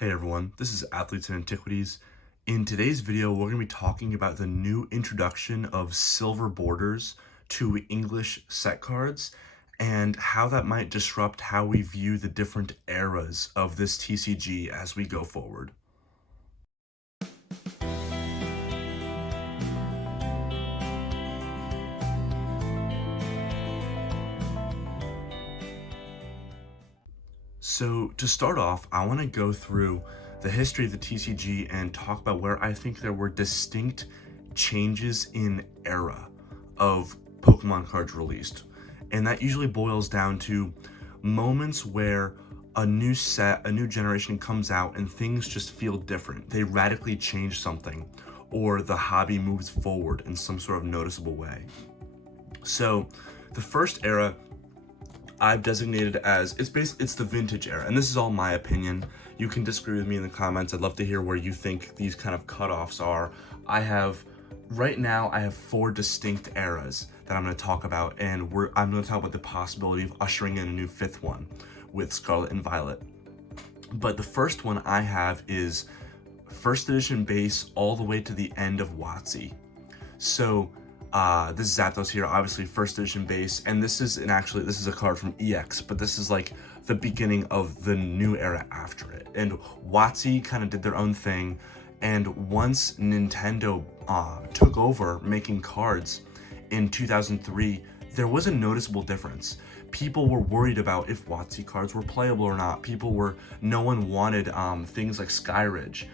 Hey everyone, this is Athletes and Antiquities. In today's video, we're going to be talking about the new introduction of silver borders to English set cards and how that might disrupt how we view the different eras of this TCG as we go forward. So to start off, I want to go through the history of the TCG and talk about where I think there were distinct changes in era of Pokemon cards released. And that usually boils down to moments where a new set, a new generation comes out and things just feel different. They radically change something, or the hobby moves forward in some sort of noticeable way. So the first era I've designated as, it's the vintage era, and this is all my opinion. You can disagree with me in the comments. I'd love to hear where you think these kind of cutoffs are. Right now I have 4 distinct eras that I'm going to talk about, and I'm going to talk about the possibility of ushering in a new 5th one with Scarlet and Violet. But the first one I have is first edition base all the way to the end of WotC. So this is Zapdos here, obviously first edition base, and this is a card from EX, but this is like the beginning of the new era after it. And WotC kind of did their own thing, and once Nintendo took over making cards in 2003, there was a noticeable difference. People were worried about if WotC cards were playable or not. No one wanted things like Skyridge,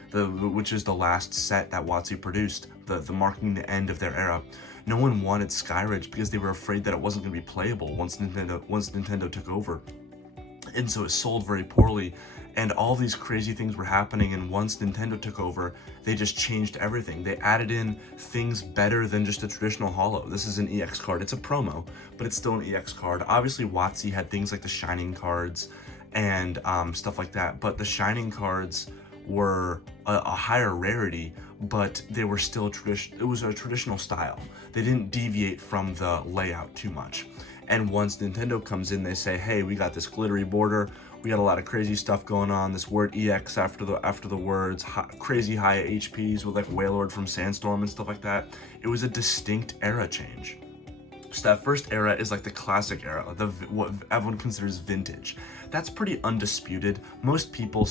which is the last set that WotC produced, the marking the end of their era. No one wanted Skyridge because they were afraid that it wasn't going to be playable once Nintendo took over. And so it sold very poorly, and all these crazy things were happening, and once Nintendo took over, they just changed everything. They added in things better than just a traditional holo. This is an EX card. It's a promo, but it's still an EX card. Obviously, WotC had things like the Shining cards and stuff like that, but the Shining cards were a higher rarity, but they were still it was a traditional style. They didn't deviate from the layout too much. And once Nintendo comes in, they say, hey, we got this glittery border, we got a lot of crazy stuff going on, this word EX after the words, crazy high HPs with like Wailord from Sandstorm and stuff like that. It was a distinct era change. So that first era is like the classic era, what everyone considers vintage. That's pretty undisputed. Most people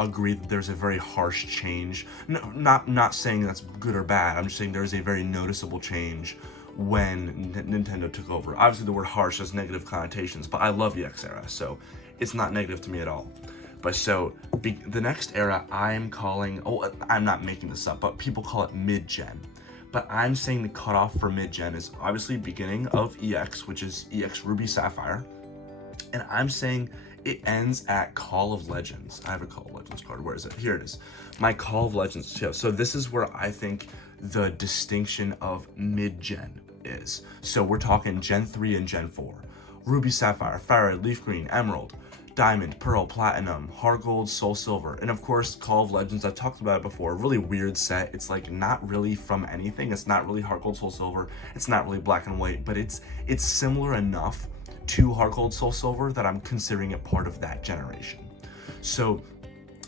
agree that there's a very harsh change. No, not saying that's good or bad. I'm just saying there's a very noticeable change when Nintendo took over. Obviously the word harsh has negative connotations, but I love EX era, so it's not negative to me at all. But so the next era I'm calling, I'm not making this up, but people call it MidGen. But I'm saying the cutoff for MidGen is obviously beginning of EX, which is EX Ruby Sapphire. And I'm saying it ends at Call of Legends. I have a Call of Legends card. Where is it? Here it is. My Call of Legends too. So this is where I think the distinction of MidGen is. So we're talking Gen 3 and Gen 4. Ruby Sapphire, Fire Red, Leaf Green, Emerald, Diamond, Pearl, Platinum, Heart Gold, Soul Silver, and of course Call of Legends. I've talked about it before. A really weird set. It's like not really from anything. It's not really Heart Gold, Soul Silver. It's not really Black and White, but it's similar enough to Heart Gold, Soul Silver that I'm considering it part of that generation. So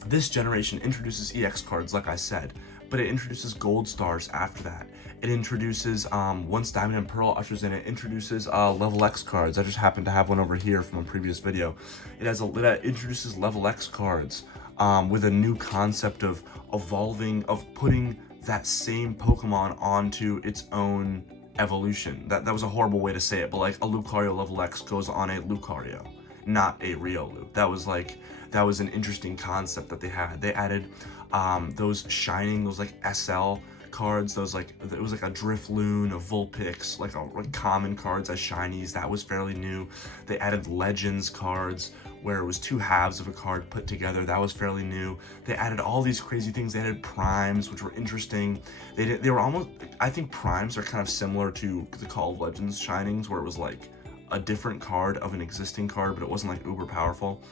this generation introduces EX cards, like I said, but it introduces Gold Stars after that. It introduces, once Diamond and Pearl ushers in, it introduces Level X cards. I just happen to have one over here from a previous video. It introduces Level X cards with a new concept of evolving, of putting that same Pokemon onto its own evolution. That was a horrible way to say it, but like a Lucario Level X goes on a Lucario, not a Riolu. That was an interesting concept that they had. They added those Shining, those like SL cards, it was like a Drifloon, a Vulpix, like common cards as shinies. That was fairly new. They added Legends cards where it was 2 halves of a card put together. That was fairly new. They added all these crazy things. They added Primes, which were interesting. They were almost, I think Primes are kind of similar to the Call of Legends Shinings, where it was like a different card of an existing card, but it wasn't like uber powerful.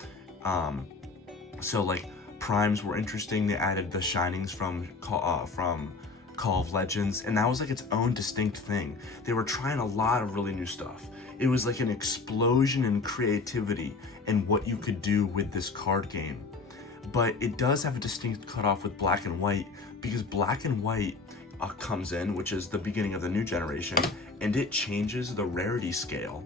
So like Primes were interesting. They added the Shinings from Call of Legends, and that was like its own distinct thing. They were trying a lot of really new stuff. It was like an explosion in creativity and what you could do with this card game. but it does have a distinct cutoff with black and white, because black and white comes in, which is the beginning of the new generation, and it changes the rarity scale,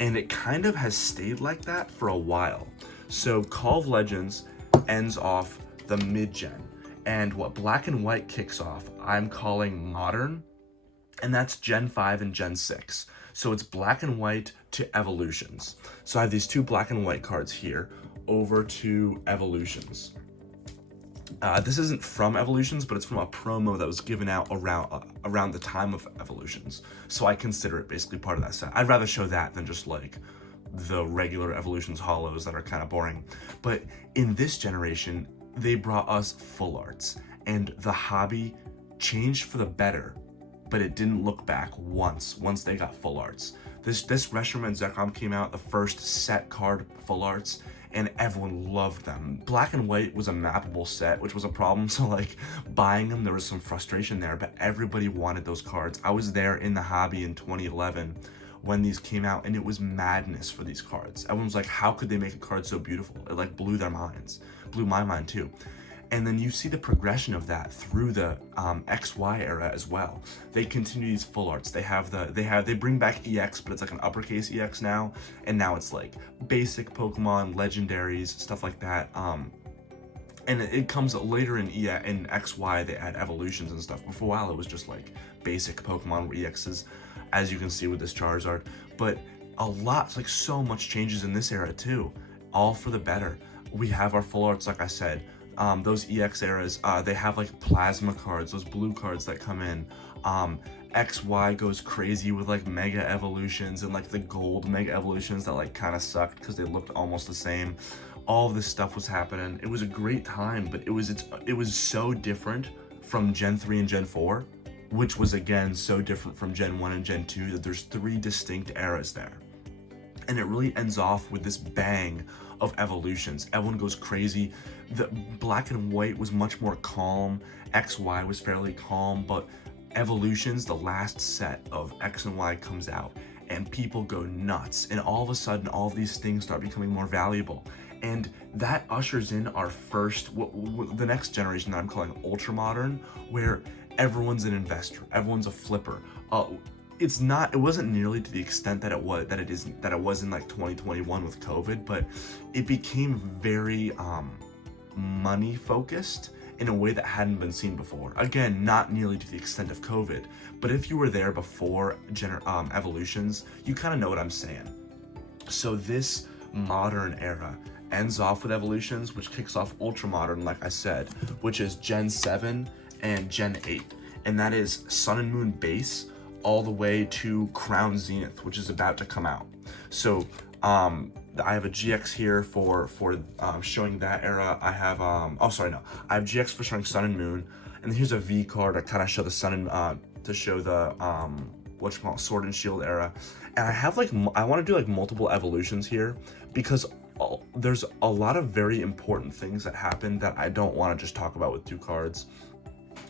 and it kind of has stayed like that for a while. So Call of Legends ends off the mid-gen, and what black and white kicks off, I'm calling modern, and that's Gen 5 and Gen 6. So it's black and white to evolutions. So I have these two black and white cards here over to evolutions. This isn't from Evolutions, but it's from a promo that was given out around the time of Evolutions. So I consider it basically part of that set. I'd rather show that than just like the regular Evolutions holos that are kind of boring. But in this generation, they brought us full arts, and the hobby changed for the better, but it didn't look back once they got full arts. This Reshiram and Zekrom came out, the first set card full arts, and everyone loved them. Black and white was a mappable set, which was a problem, so like buying them, there was some frustration there, but everybody wanted those cards. I was there in the hobby in 2011 when these came out, and it was madness for these cards. Everyone was like, how could they make a card so beautiful? It like blew their minds, blew my mind too. And then you see the progression of that through the XY era as well. They continue these full arts. They bring back EX, but it's like an uppercase EX now. And now it's like basic Pokemon, legendaries, stuff like that. And it comes later in XY, they add evolutions and stuff. But for a while, it was just like basic Pokemon EXs, as you can see with this Charizard. But a lot, like so much changes in this era too, all for the better. We have our full arts, like I said. Those EX eras, they have like plasma cards, those blue cards that come in. XY goes crazy with like mega evolutions and like the gold mega evolutions that like kind of sucked because they looked almost the same. All of this stuff was happening. It was a great time, but it was so different from Gen 3 and Gen 4, which was again so different from Gen 1 and Gen 2 that there's 3 distinct eras there. And it really ends off with this bang of evolutions. Everyone goes crazy. The black and white was much more calm. XY was fairly calm, but evolutions, the last set of X and Y comes out, and people go nuts. And all of a sudden, all of these things start becoming more valuable. And that ushers in our first, the next generation that I'm calling ultra modern, where everyone's an investor, everyone's a flipper. It wasn't nearly to the extent that it was in like 2021 with COVID, but it became very money focused in a way that hadn't been seen before. Again, not nearly to the extent of COVID, but if you were there before evolutions, you kind of know what I'm saying. So this modern era ends off with evolutions, which kicks off ultra modern, like I said, which is Gen 7 and Gen 8, and that is Sun and Moon base all the way to Crown Zenith, which is about to come out. So I have a GX here for showing that era. I have I have GX for showing Sun and Moon, and here's a V card to kind of show the Sun and to show the Sword and Shield era. And I have I want to do like multiple evolutions here because there's a lot of very important things that happen that I don't want to just talk about with 2 cards.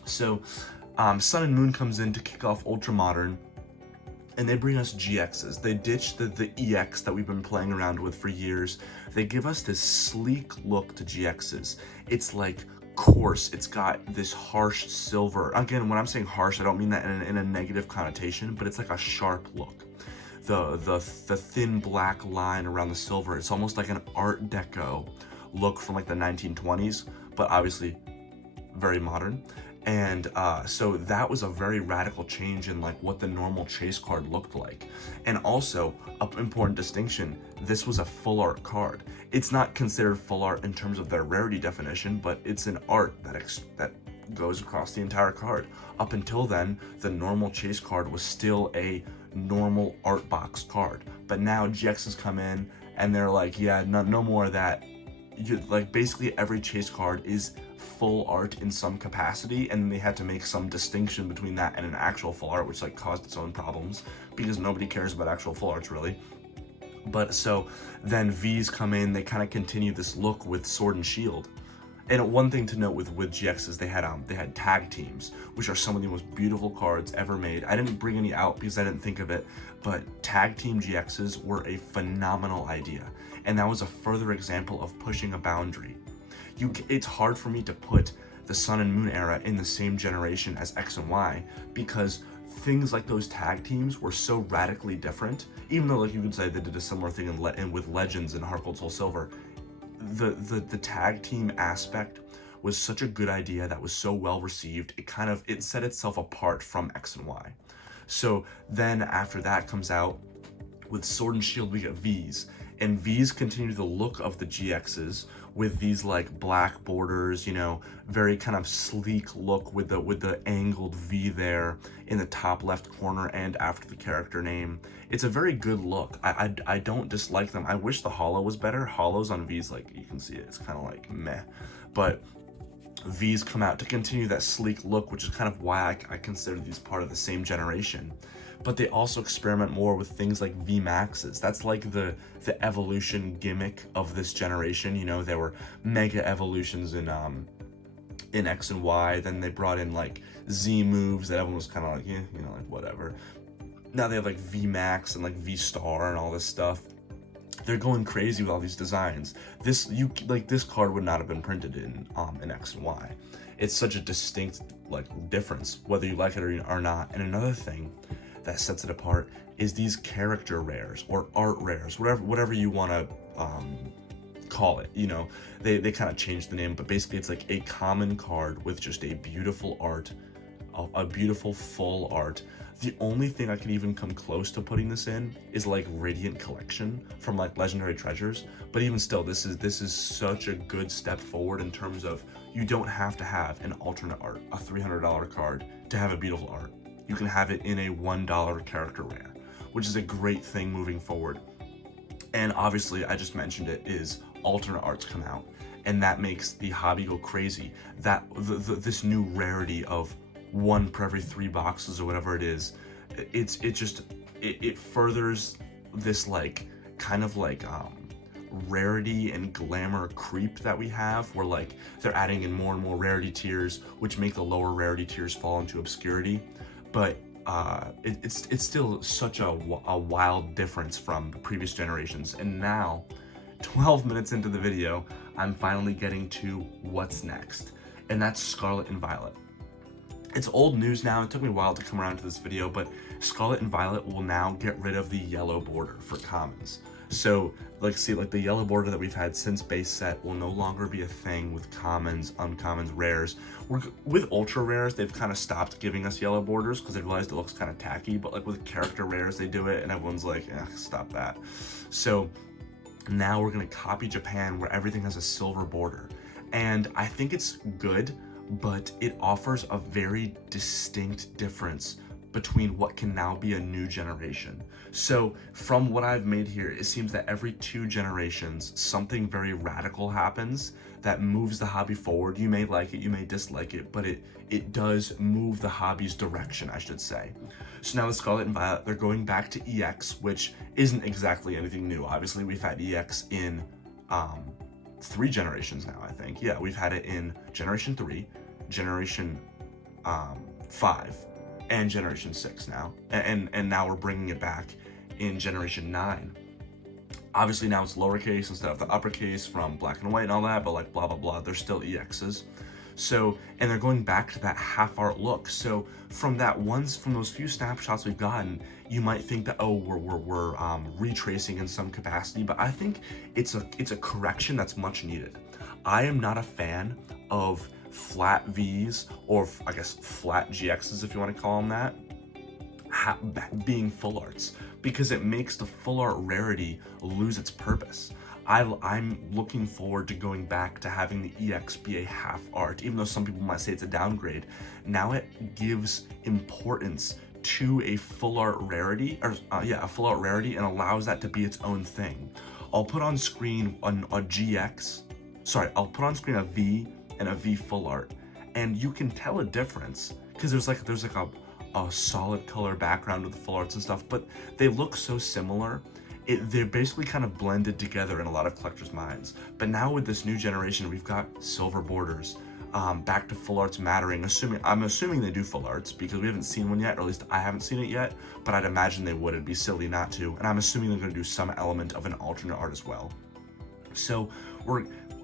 So Sun and Moon comes in to kick off Ultra Modern, and they bring us GXs. They ditch the EX that we've been playing around with for years. They give us this sleek look to GXs. It's like coarse. It's got this harsh silver. Again, when I'm saying harsh, I don't mean that in a negative connotation, but it's like a sharp look. The thin black line around the silver, it's almost like an Art Deco look from like the 1920s, but obviously very modern. And so that was a very radical change in like what the normal chase card looked like. And also, an important distinction, this was a full art card. It's not considered full art in terms of their rarity definition, but it's an art that goes across the entire card. Up until then, the normal chase card was still a normal art box card. But now GXs come in and they're like, yeah, no more of that. Like basically every chase card is full art in some capacity, and they had to make some distinction between that and an actual full art, which like caused its own problems because nobody cares about actual full arts really. But so then V's come in, they kind of continue this look with Sword and Shield. And one thing to note with GXs, they had tag teams, which are some of the most beautiful cards ever made. I didn't bring any out because I didn't think of it, but tag team GXs were a phenomenal idea, and that was a further example of pushing a boundary. it's hard for me to put the Sun and Moon era in the same generation as X and Y, because things like those tag teams were so radically different. Even though, like, you could say they did a similar thing with Legends and Heart Gold Soul Silver, the tag team aspect was such a good idea that was so well received. It set itself apart from X and Y. So then after that comes out, with Sword and Shield we get V's, and V's continue the look of the GXs with these like black borders, you know, very kind of sleek look with the angled V there in the top left corner and after the character name. It's a very good look. I don't dislike them. I wish the holo was better. Holos on V's, like, you can see it, it's kind of like meh, but V's come out to continue that sleek look, which is kind of why I consider these part of the same generation. But they also experiment more with things like V Maxes. That's like the evolution gimmick of this generation. You know, there were mega evolutions in X and Y. Then they brought in like Z moves that everyone was kind of like, yeah, you know, like whatever. Now they have like V Max and like V Star and all this stuff. They're going crazy with all these designs. This card would not have been printed in X and Y. It's such a distinct like difference, whether you like it or not. And another thing that sets it apart is these character rares or art rares, whatever you want to call it. You know, they kind of changed the name, but basically it's like a common card with just a beautiful art, a beautiful full art. The only thing I can even come close to putting this in is like Radiant Collection from like Legendary Treasures, but even still, this is such a good step forward in terms of you don't have to have an alternate art, a $300 card, to have a beautiful art. You can have it in a $1 character rare, which is a great thing moving forward. And obviously, I just mentioned it, is alternate arts come out, and that makes the hobby go crazy. That this new rarity of 1 per every 3 boxes or whatever it is, it furthers this like kind of like rarity and glamour creep that we have, where like they're adding in more and more rarity tiers, which make the lower rarity tiers fall into obscurity. But it's still such a wild difference from previous generations. And now, 12 minutes into the video, I'm finally getting to what's next, and that's Scarlet and Violet. It's old news now. It took me a while to come around to this video, but Scarlet and Violet will now get rid of the yellow border for commons. So, like, see, like the yellow border that we've had since base set will no longer be a thing with commons, uncommons, rares. With ultra rares, they've kind of stopped giving us yellow borders because they realized it looks kind of tacky, but like with character rares, they do it, and everyone's like, stop that. So now we're gonna copy Japan, where everything has a silver border. And I think it's good, but it offers a very distinct difference between what can now be a new generation. So from what I've made here, it seems that every 2 generations, something very radical happens that moves the hobby forward. You may like it, you may dislike it, but it does move the hobby's direction, I should say. So now with Scarlet and Violet, they're going back to EX, which isn't exactly anything new. Obviously, we've had EX in 3 generations now, I think. Yeah, we've had it in Generation 3, Generation 5, and Generation 6 now. And now we're bringing it back in Generation 9. Obviously now it's lowercase instead of the uppercase from Black and White and all that, but like blah, blah, blah, they're still EXs. So, and they're going back to that half art look. So from those few snapshots we've gotten, you might think that, oh, we're retracing in some capacity, but I think it's a correction that's much needed. I am not a fan of flat Vs, or I guess flat GXs if you want to call them that, being full arts, because it makes the full art rarity lose its purpose. I'm looking forward to going back to having the EX be a half art, even though some people might say it's a downgrade. Now it gives importance to a full art rarity, a full art rarity, and allows that to be its own thing. I'll put on screen a V and a V full art, and you can tell a difference because there's like a solid color background with the full arts and stuff, but they look so similar. They're basically kind of blended together in a lot of collectors' minds. But now with this new generation, we've got silver borders, back to full arts mattering. I'm assuming they do full arts because we haven't seen one yet, or at least I haven't seen it yet, but I'd imagine they would. It'd be silly not to. And I'm assuming they're going to do some element of an alternate art as well. So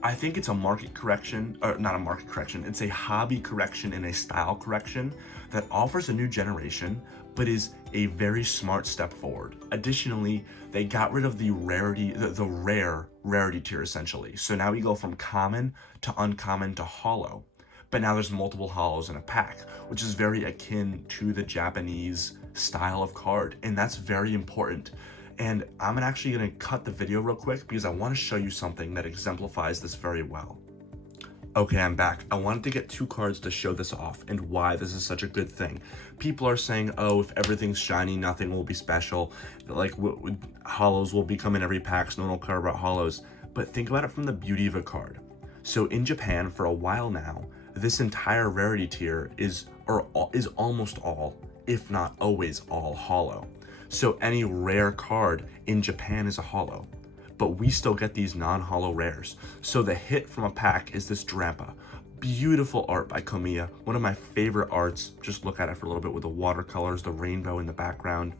I think it's a market correction, or not a market correction, it's a hobby correction and a style correction that offers a new generation, but is a very smart step forward. Additionally, they got rid of the rarity, the rare rarity tier essentially. So now we go from common to uncommon to hollow. But now there's multiple hollows in a pack, which is very akin to the Japanese style of card, and that's very important. And I'm actually gonna cut the video real quick because I wanna show you something that exemplifies this very well. Okay, I'm back. I wanted to get 2 cards to show this off and why this is such a good thing. People are saying, oh, if everything's shiny, nothing will be special. Like, hollows will become in every pack, so no one will care about hollows. But think about it from the beauty of a card. So in Japan, for a while now, this entire rarity tier is almost all, if not always all, hollow. So any rare card in Japan is a hollow, but we still get these non-hollow rares. So the hit from a pack is this Drampa. Beautiful art by Komiya, one of my favorite arts. Just look at it for a little bit with the watercolors, the rainbow in the background.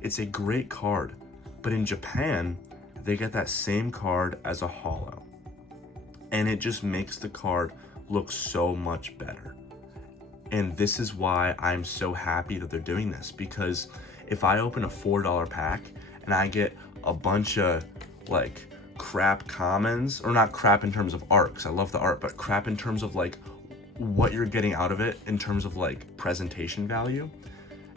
It's a great card, but in Japan, they get that same card as a hollow. And it just makes the card look so much better. And this is why I'm so happy that they're doing this, because if I open a $4 pack and I get a bunch of like crap commons, or not crap in terms of art, because I love the art, but crap in terms of like what you're getting out of it in terms of like presentation value,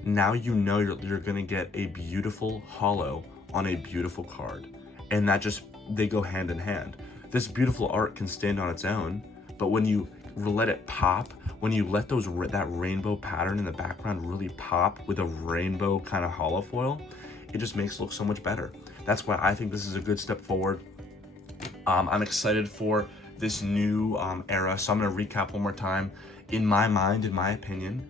now you know you're gonna get a beautiful hollow on a beautiful card. And that just, they go hand in hand. This beautiful art can stand on its own, but when you let it pop, when you let that rainbow pattern in the background really pop with a rainbow kind of hollow foil, it just makes it look so much better. That's why I think this is a good step forward. I'm excited for this new era, so I'm gonna recap one more time. In my mind, in my opinion,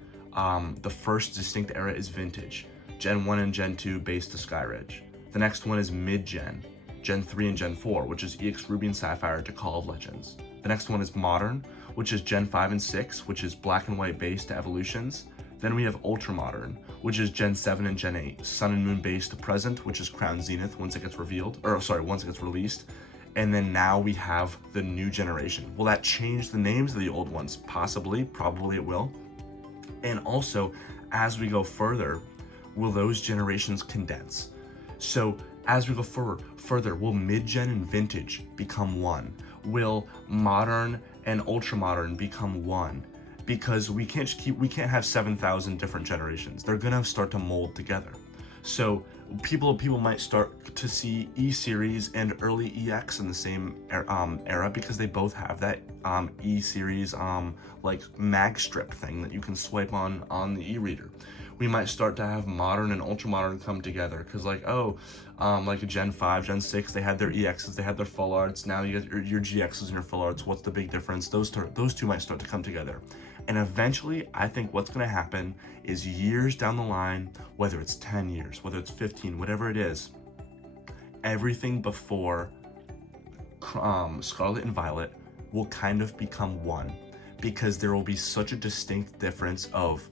the first distinct era is Vintage. Gen 1 and Gen 2 base to Skyridge. The next one is Mid-Gen. Gen 3 and Gen 4, which is EX Ruby and Sapphire to Call of Legends. The next one is Modern, which is Gen 5 and 6, which is Black and White base to Evolutions. Then we have Ultra Modern, which is Gen 7 and Gen 8, Sun and Moon base to Present, which is Crown Zenith once it gets once it gets released. And then now we have the new generation. Will that change the names of the old ones? Possibly, probably it will. And also, as we go further, will those generations condense? So as we go further, will mid-gen and vintage become one? Will modern and ultra modern become one? Because we can't have 7,000 different generations. They're gonna start to mold together. So people might start to see E series and early EX in the same era, because they both have that E series like mag strip thing that you can swipe on the e-reader. We might start to have modern and ultra modern come together, because like like Gen 5, Gen 6, they had their EXs, they had their full arts. Now you get your GXs and your full arts. What's the big difference? Those two might start to come together. And eventually, I think what's going to happen is years down the line, whether it's 10 years, whether it's 15, whatever it is, everything before Scarlet and Violet will kind of become one, because there will be such a distinct difference of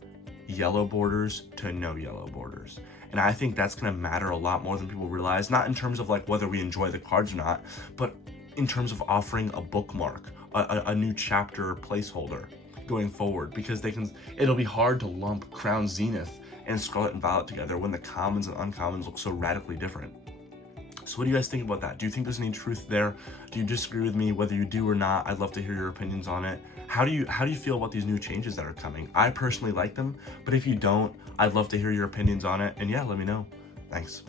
yellow borders to no yellow borders. And I think that's going to matter a lot more than people realize, not in terms of like whether we enjoy the cards or not, but in terms of offering a bookmark, a new chapter placeholder going forward, because it'll be hard to lump Crown Zenith and Scarlet and Violet together when the commons and uncommons look so radically different. So what do you guys think about that? Do you think there's any truth there? Do you disagree with me? Whether you do or not, I'd love to hear your opinions on it. How do you feel about these new changes that are coming? I personally like them, but if you don't, I'd love to hear your opinions on it. And yeah, let me know. Thanks.